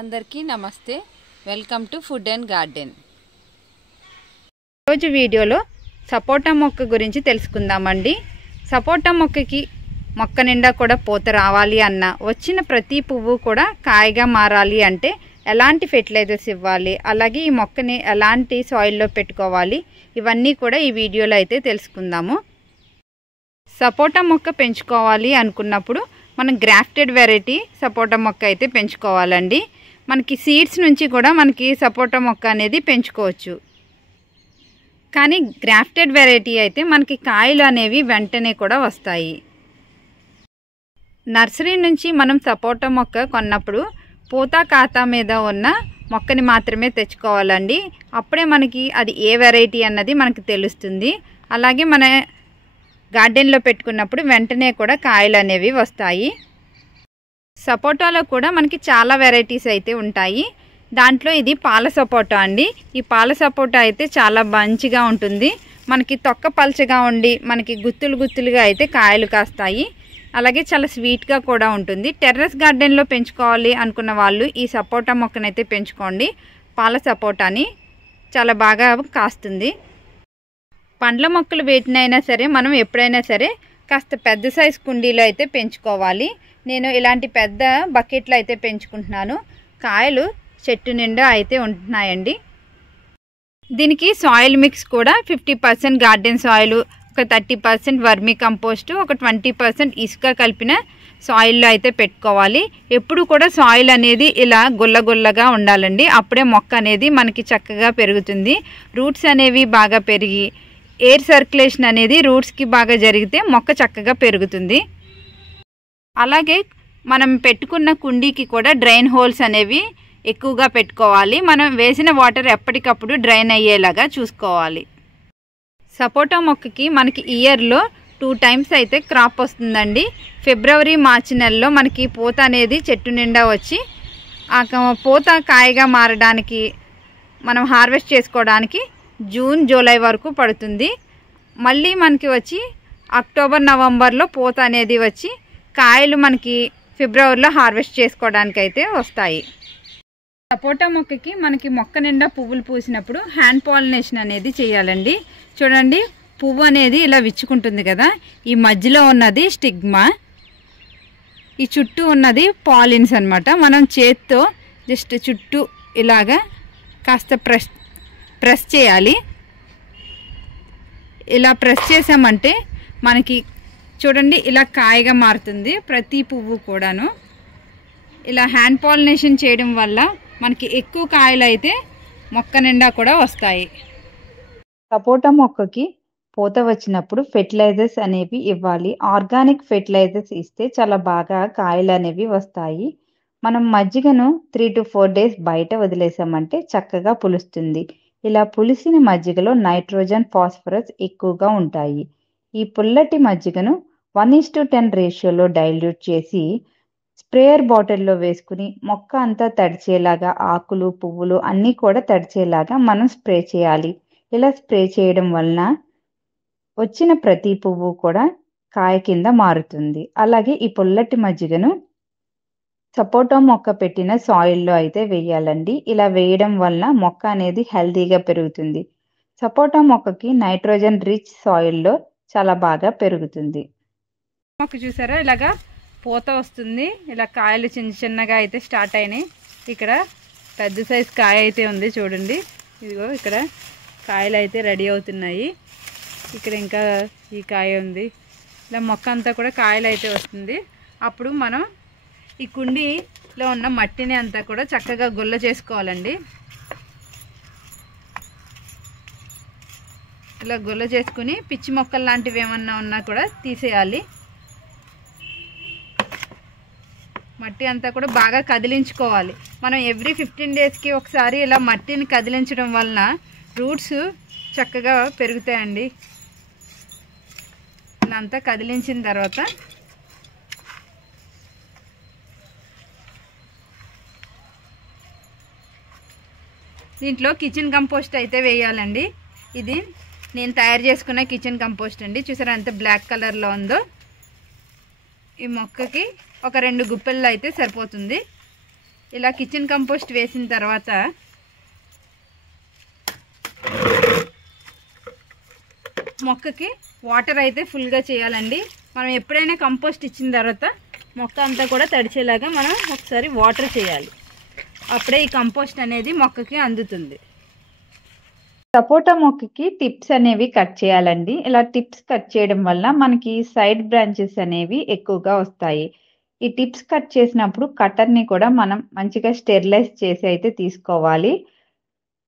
అందరికీ నమస్తే. Welcome to food and garden. ఈరోజు వీడియోలో సపోటా మొక్క గురించి తెలుసుకుందామండి. సపోటా మొక్క నిండా కూడా పూత రావాలి అన్న, వచ్చిన ప్రతి పువ్వు కూడా కాయగా మారాలి అంటే ఎలాంటి ఫెర్టిలైజర్స్ ఇవ్వాలి, అలాగే ఈ మొక్కని ఎలాంటి సాయిల్లో పెట్టుకోవాలి, ఇవన్నీ కూడా ఈ వీడియోలో అయితే తెలుసుకుందాము. సపోటా మొక్క పెంచుకోవాలి అనుకున్నప్పుడు మనం గ్రాఫ్టెడ్ వెరైటీ సపోటా మొక్క అయితే పెంచుకోవాలండి. మనకి సీడ్స్ నుంచి కూడా మనకి సపోటా మొక్క అనేది పెంచుకోవచ్చు. కానీ గ్రాఫ్టెడ్ వెరైటీ అయితే మనకి కాయలు అనేవి వెంటనే కూడా వస్తాయి. నర్సరీ నుంచి మనం సపోటా మొక్క కొన్నప్పుడు పూత ఖాతా మీద ఉన్న మొక్కని మాత్రమే తెచ్చుకోవాలండి. అప్పుడే మనకి అది ఏ వెరైటీ అన్నది మనకి తెలుస్తుంది. అలాగే మన గార్డెన్లో పెట్టుకున్నప్పుడు వెంటనే కూడా కాయలు అనేవి వస్తాయి. సపోటాలో కూడా మనకి చాలా వెరైటీస్ అయితే ఉంటాయి. దాంట్లో ఇది పాల సపోటా అండి. ఈ పాల సపోటా అయితే చాలా మంచిగా ఉంటుంది. మనకి తొక్క పల్చగా ఉండి మనకి గుత్తులుగా అయితే కాయలు కాస్తాయి. అలాగే చాలా స్వీట్గా కూడా ఉంటుంది. టెర్రస్ గార్డెన్లో పెంచుకోవాలి అనుకున్న వాళ్ళు ఈ సపోటా మొక్కనైతే పెంచుకోండి. పాల సపోటాని చాలా బాగా కాస్తుంది. పండ్ల మొక్కలు వేటినైనా సరే మనం ఎప్పుడైనా సరే కాస్త పెద్ద సైజ్ కుండీలో అయితే పెంచుకోవాలి. నేను ఇలాంటి పెద్ద బకెట్లో అయితే పెంచుకుంటున్నాను. కాయలు చెట్టు నిండా అయితే ఉంటున్నాయండి. దీనికి సాయిల్ మిక్స్ కూడా 50% గార్డెన్ సాయిల్, ఒక 30% వర్మీ కంపోస్ట్, ఒక 20% ఇసుక కలిపిన సాయిల్లో అయితే పెట్టుకోవాలి. ఎప్పుడు కూడా సాయిల్ అనేది ఇలా గుల్లగా ఉండాలండి. అప్పుడే మొక్క అనేది మనకి చక్కగా పెరుగుతుంది. రూట్స్ అనేవి బాగా పెరిగి ఎయిర్ సర్క్యులేషన్ అనేది రూట్స్కి బాగా జరిగితే మొక్క చక్కగా పెరుగుతుంది. అలాగే మనం పెట్టుకున్న కుండీకి కూడా డ్రైన్ హోల్స్ అనేవి ఎక్కువగా పెట్టుకోవాలి. మనం వేసిన వాటర్ ఎప్పటికప్పుడు డ్రైన్ అయ్యేలాగా చూసుకోవాలి. సపోటా మొక్కకి మనకి ఇయర్లో 2 times అయితే క్రాప్ వస్తుందండి. ఫిబ్రవరి మార్చి నెలలో మనకి పూత అనేది చెట్టు నిండా వచ్చి ఆ పూత కాయగా మారడానికి మనం హార్వెస్ట్ చేసుకోవడానికి జూన్ జూలై వరకు పడుతుంది. మళ్ళీ మనకి వచ్చి అక్టోబర్ నవంబర్లో పూత అనేది వచ్చి కాయలు మనకి ఫిబ్రవరిలో హార్వెస్ట్ చేసుకోవడానికి అయితే వస్తాయి. సపోటా మొక్కకి మనకి మొక్క నిండా పువ్వులు పూసినప్పుడు హ్యాండ్ పాలినేషన్ అనేది చేయాలండి. చూడండి, పువ్వు అనేది ఇలా విచ్చుకుంటుంది కదా, ఈ మధ్యలో ఉన్నది స్టిగ్మా, ఈ చుట్టూ ఉన్నది పాలిన్స్ అన్నమాట. మనం చేత్తో జస్ట్ చుట్టూ ఇలాగా కాస్త ప్రెస్ చేయాలి. ఇలా ప్రెస్ చేసామంటే మనకి చూడండి ఇలా కాయగా మారుతుంది ప్రతి పువ్వు కూడాను. ఇలా హ్యాండ్ పాలినేషన్ చేయడం వల్ల మనకి ఎక్కువ కాయలు అయితే మొక్క నిండా కూడా వస్తాయి. సపోటా మొక్కకి పూత వచ్చినప్పుడు ఫెర్టిలైజర్స్ అనేవి ఇవ్వాలి. ఆర్గానిక్ ఫెర్టిలైజర్స్ ఇస్తే చాలా బాగా కాయలు అనేవి వస్తాయి. మనం మజ్జిగను 3 to 4 days బయట వదిలేసామంటే చక్కగా పులుస్తుంది. ఇలా పులిసిన మజ్జిగలో నైట్రోజన్, ఫాస్ఫరస్ ఎక్కువగా ఉంటాయి. ఈ పుల్లటి మజ్జిగను 1:10 రేషియోలో డైల్యూట్ చేసి స్ప్రేయర్ బాటిల్లో వేసుకుని మొక్క అంతా తడిచేలాగా, ఆకులు పువ్వులు అన్నీ కూడా తడిచేలాగా మనం స్ప్రే చేయాలి. ఇలా స్ప్రే చేయడం వలన వచ్చిన ప్రతి పువ్వు కూడా కాయ కింద మారుతుంది. అలాగే ఈ పుల్లటి మజ్జిగను సపోటా మొక్క పెట్టిన సాయిల్లో అయితే వేయాలండి. ఇలా వేయడం వల్ల మొక్క అనేది హెల్తీగా పెరుగుతుంది. సపోటా మొక్కకి నైట్రోజన్ రిచ్ సాయిల్లో చాలా బాగా పెరుగుతుంది. మొక్క చూసారా ఇలాగా పూత వస్తుంది. ఇలా కాయలు చిన్నగా అయితే స్టార్ట్ అయినాయి. ఇక్కడ పెద్ద సైజ్ కాయ అయితే ఉంది చూడండి. ఇదిగో ఇక్కడ కాయలు అయితే రెడీ అవుతున్నాయి. ఇక్కడ ఇంకా ఈ కాయ ఉంది. ఇలా మొక్క అంతా కూడా కాయలు అయితే వస్తుంది. అప్పుడు మనం ఈ కుండీలో ఉన్న మట్టిని అంతా కూడా చక్కగా గుల్ల చేసుకోవాలండి. ఇలా గుల్ల చేసుకుని పిచ్చి మొక్కలు లాంటివి ఏమన్నా ఉన్నా కూడా తీసేయాలి. మట్టి అంతా కూడా బాగా కదిలించుకోవాలి. మనం ఎవ్రీ 15 daysకి ఒకసారి ఇలా మట్టిని కదిలించడం వలన రూట్స్ చక్కగా పెరుగుతాయండి. ఇలా అంతా కదిలించిన తర్వాత దీంట్లో కిచెన్ కంపోస్ట్ అయితే వేయాలండి. ఇది నేను తయారు చేసుకున్న కిచెన్ కంపోస్ట్ అండి. చూసారా ఎంత బ్లాక్ కలర్లో ఉందో. ఈ మొక్కకి ఒక 2 గుప్పెళ్ళు అయితే సరిపోతుంది. ఇలా కిచెన్ కంపోస్ట్ వేసిన తర్వాత మొక్కకి వాటర్ అయితే ఫుల్గా చేయాలండి. మనం ఎప్పుడైనా కంపోస్ట్ ఇచ్చిన తర్వాత మొక్క అంతా కూడా తడిచేలాగా మనం ఒకసారి వాటర్ చేయాలి. అప్పుడే ఈ కంపోస్ట్ అనేది మొక్కకి అందుతుంది. సపోటా మొక్కకి టిప్స్ అనేవి కట్ చేయాలండి. ఇలా టిప్స్ కట్ చేయడం వల్ల మనకి సైడ్ బ్రాంచెస్ అనేవి ఎక్కువగా వస్తాయి. ఈ టిప్స్ కట్ చేసినప్పుడు కట్టర్ని కూడా మనం మంచిగా స్టెరిలైజ్ చేసి అయితే తీసుకోవాలి.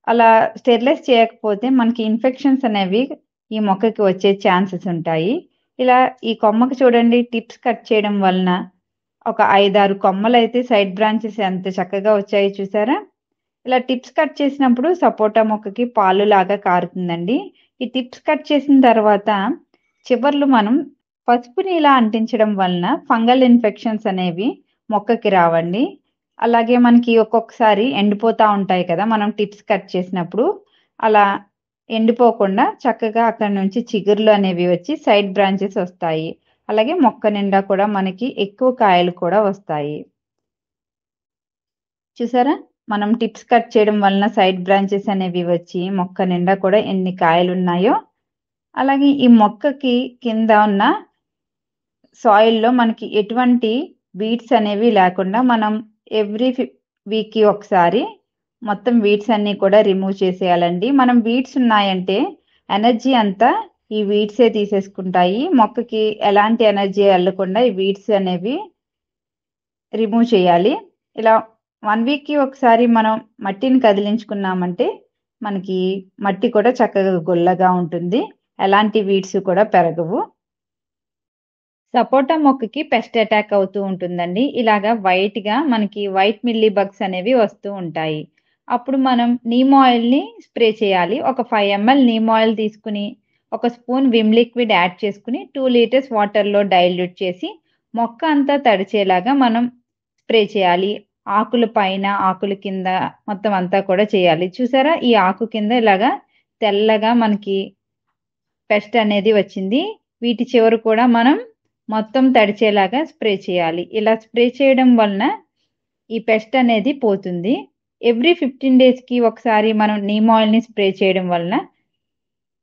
అలా స్టెరిలైజ్ చేయకపోతే మనకి ఇన్ఫెక్షన్స్ అనేవి ఈ మొక్కకి వచ్చే ఛాన్సెస్ ఉంటాయి. ఇలా ఈ కొమ్మకి చూడండి, టిప్స్ కట్ చేయడం వలన ఒక 5-6 కొమ్మలు అయితే సైడ్ బ్రాంచెస్ ఎంత చక్కగా వచ్చాయి చూసారా. ఇలా టిప్స్ కట్ చేసినప్పుడు సపోటా మొక్కకి పాలు లాగా కారుతుందండి. ఈ టిప్స్ కట్ చేసిన తర్వాత చివర్లు మనం పసుపుని ఇలా అంటించడం వలన ఫంగల్ ఇన్ఫెక్షన్స్ అనేవి మొక్కకి రావండి. అలాగే మనకి ఒక్కొక్కసారి ఎండిపోతూ ఉంటాయి కదా మనం టిప్స్ కట్ చేసినప్పుడు, అలా ఎండిపోకుండా చక్కగా అక్కడ నుంచి చిగుర్లు అనేవి వచ్చి సైడ్ బ్రాంచెస్ వస్తాయి. అలాగే మొక్క నిండా కూడా మనకి ఎక్కువ కాయలు కూడా వస్తాయి. చూసారా, మనం టిప్స్ కట్ చేయడం వలన సైడ్ బ్రాంచెస్ అనేవి వచ్చి మొక్క నిండా కూడా ఎన్ని కాయలు ఉన్నాయో. అలాగే ఈ మొక్కకి కింద ఉన్న సాయిల్లో మనకి ఎటువంటి వీడ్స్ అనేవి లేకుండా మనం ఎవ్రీ వీక్కి ఒకసారి మొత్తం వీడ్స్ అన్నీ కూడా రిమూవ్ చేసేయాలండి. మనం వీడ్స్ ఉన్నాయంటే ఎనర్జీ అంతా ఈ వీడ్సే తీసేసుకుంటాయి. మొక్కకి ఎలాంటి ఎనర్జీ వెళ్ళకుండా ఈ వీడ్స్ అనేవి రిమూవ్ చేయాలి. ఇలా 1 వీక్కి ఒకసారి మనం మట్టిని కదిలించుకున్నామంటే మనకి మట్టి కూడా చక్కగా గుల్లగా ఉంటుంది, ఎలాంటి వీడ్స్ కూడా పెరగవు. సపోటా మొక్కకి పెస్ట్ అటాక్ అవుతూ ఉంటుందండి. ఇలాగా వైట్గా మనకి వైట్ మిల్లీ బగ్స్ అనేవి వస్తూ ఉంటాయి. అప్పుడు మనం నీమ్ ఆయిల్ని స్ప్రే చేయాలి. ఒక 5 ml నీమ్ ఆయిల్ తీసుకుని 1 స్పూన్ విమ్ లిక్విడ్ యాడ్ చేసుకుని 2 లీటర్స్ వాటర్లో డైల్యూట్ చేసి మొక్క అంతా తడిచేలాగా మనం స్ప్రే చేయాలి. ఆకుల పైన, ఆకుల కింద మొత్తం అంతా కూడా చేయాలి. చూసారా, ఈ ఆకు కింద ఇలాగా తెల్లగా మనకి పెస్ట్ అనేది వచ్చింది. వీటి చివర కూడా మనం మొత్తం తడిచేలాగా స్ప్రే చేయాలి. ఇలా స్ప్రే చేయడం వలన ఈ పెస్ట్ అనేది పోతుంది. ఎవ్రీ 15 డేస్కి ఒకసారి మనం నీమ్ ఆయిల్ని స్ప్రే చేయడం వలన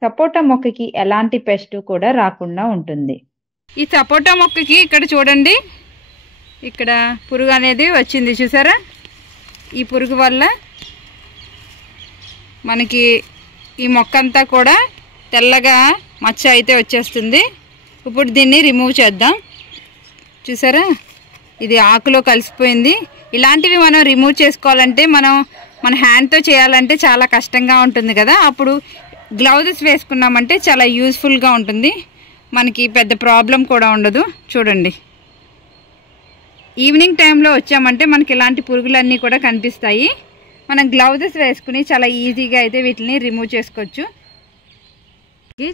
సపోటా మొక్కకి ఎలాంటి పెస్ట్ కూడా రాకుండా ఉంటుంది. ఈ సపోటా మొక్కకి ఇక్కడ చూడండి, ఇక్కడ పురుగు అనేది వచ్చింది చూసారా. ఈ పురుగు వల్ల మనకి ఈ మొక్క అంతా కూడా తెల్లగా మచ్చ అయితే వచ్చేస్తుంది. ఇప్పుడు దీన్ని రిమూవ్ చేద్దాం. చూసారా, ఇది ఆకులో కలిసిపోయింది. ఇలాంటివి మనం రిమూవ్ చేసుకోవాలంటే మన హ్యాండ్తో చేయాలంటే చాలా కష్టంగా ఉంటుంది కదా. అప్పుడు గ్లౌజెస్ వేసుకున్నామంటే చాలా యూస్ఫుల్గా ఉంటుంది, మనకి పెద్ద ప్రాబ్లం కూడా ఉండదు. చూడండి, ఈవినింగ్ టైంలో వచ్చామంటే మనకి ఇలాంటి పురుగులన్నీ కూడా కనిపిస్తాయి. మనం గ్లౌజెస్ వేసుకుని చాలా ఈజీగా అయితే వీటిని రిమూవ్ చేసుకోవచ్చు.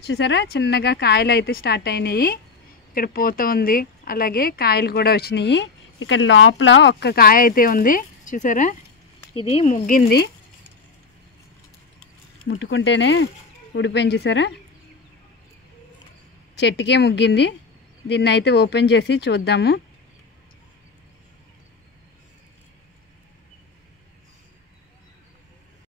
చూసారా, చిన్నగా కాయలు అయితే స్టార్ట్ అయినాయి. ఇక్కడ పూత ఉంది, అలాగే కాయలు కూడా వచ్చినాయి. ఇక్కడ లోపల ఒక్క కాయ అయితే ఉంది చూసారా, ఇది ముగ్గింది, ముట్టుకుంటేనే ఊడిపోయింది చూసారా, చెట్టుకే ముగ్గింది. దీన్ని అయితే ఓపెన్ చేసి చూద్దాము.